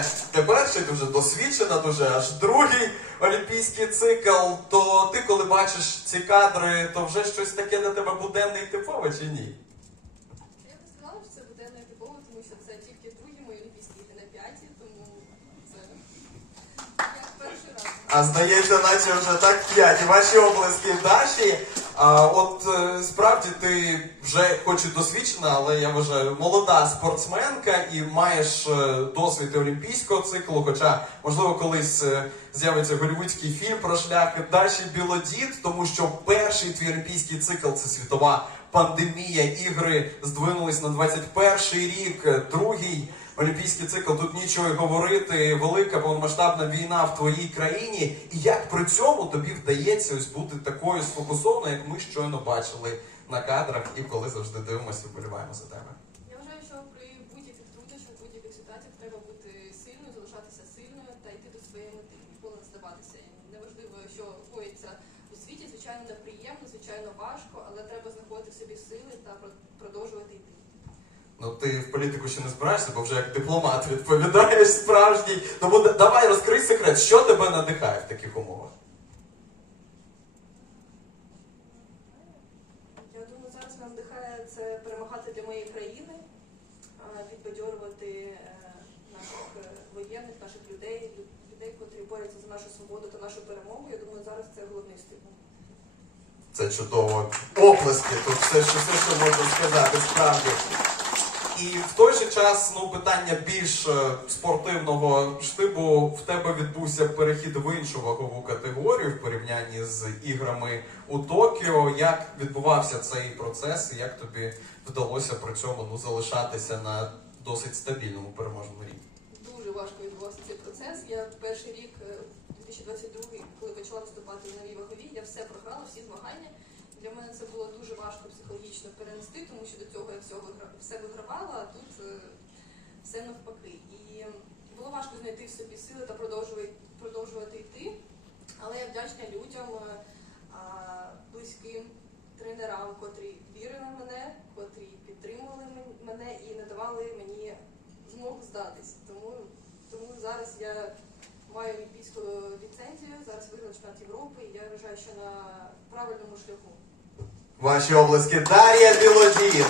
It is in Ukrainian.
вже не перший, ти вже досвідчена, дуже аж другий олімпійський цикл. То ти, коли бачиш ці кадри, то вже щось таке для тебе буденне і типове чи ні? Я б сказала, що це буде не типово, тому що це тільки другі мої олімпійські на п'яті, тому це як перший раз. А здається, наче вже так п'ять. І ваші облески Даші. А от е, справді ти вже хоч і досвідчена, але я вважаю, молода спортсменка і маєш е, досвід олімпійського циклу. Хоча, можливо, колись е, з'явиться голівудський фільм про шлях Даші Білодід, тому що перший твій олімпійський цикл це світова пандемія. Ігри здвинулись на 21 рік, другий. Олімпійський цикл тут нічого й говорити. Велика повномасштабна війна в твоїй країні. І як при цьому тобі вдається ось бути такою сфокусованою, як ми щойно бачили на кадрах, і коли завжди дивимося і вболіваємо за тебе. Я вважаю, що при будь-яких труднощах, будь-яких ситуаціях треба бути сильною, залишатися сильною та йти до своєї мети, не здаватися. Неважливо, що коїться у світі, звичайно, неприємно, звичайно, важко, але треба знаходити в собі сили та про- продовжувати. Ну ти в політику ще не збираєшся, бо вже як дипломат відповідаєш справжній. Тому давай розкрий секрет, що тебе надихає в таких умовах. Я думаю, зараз нас надихає це перемагати для моєї країни, а, е, наших е, воєнних, наших людей, людей, котрі борються за нашу свободу та нашу перемогу. Я думаю, зараз це головний стимул. Це чудово. Оплески, тут все, що, все, що можна сказати, справді. І в той же час ну, питання більш е, спортивного штибу. В тебе відбувся перехід в іншу вагову категорію в порівнянні з іграми у Токіо. Як відбувався цей процес, і як тобі вдалося при цьому ну, залишатися на досить стабільному переможному рівні? Дуже важко відбувався цей процес. Я перший рік, е, 2022, коли почала виступати в новій ваговій, я все програла, всі змагання. Для мене це було дуже важко психологічно перенести, тому що до цього я все, вигра... все вигравала, а тут е, все навпаки. І було важко знайти в собі сили та продовжувати, продовжувати йти. Але я вдячна людям, е, близьким тренерам, котрі вірили в мене, котрі підтримували мене і не давали мені змогу здатись. Тому, тому зараз я маю олімпійську ліцензію, зараз виграла чемпіонат Європи, і я вважаю, що на правильному шляху. Ваші облески Дар'я Білодід.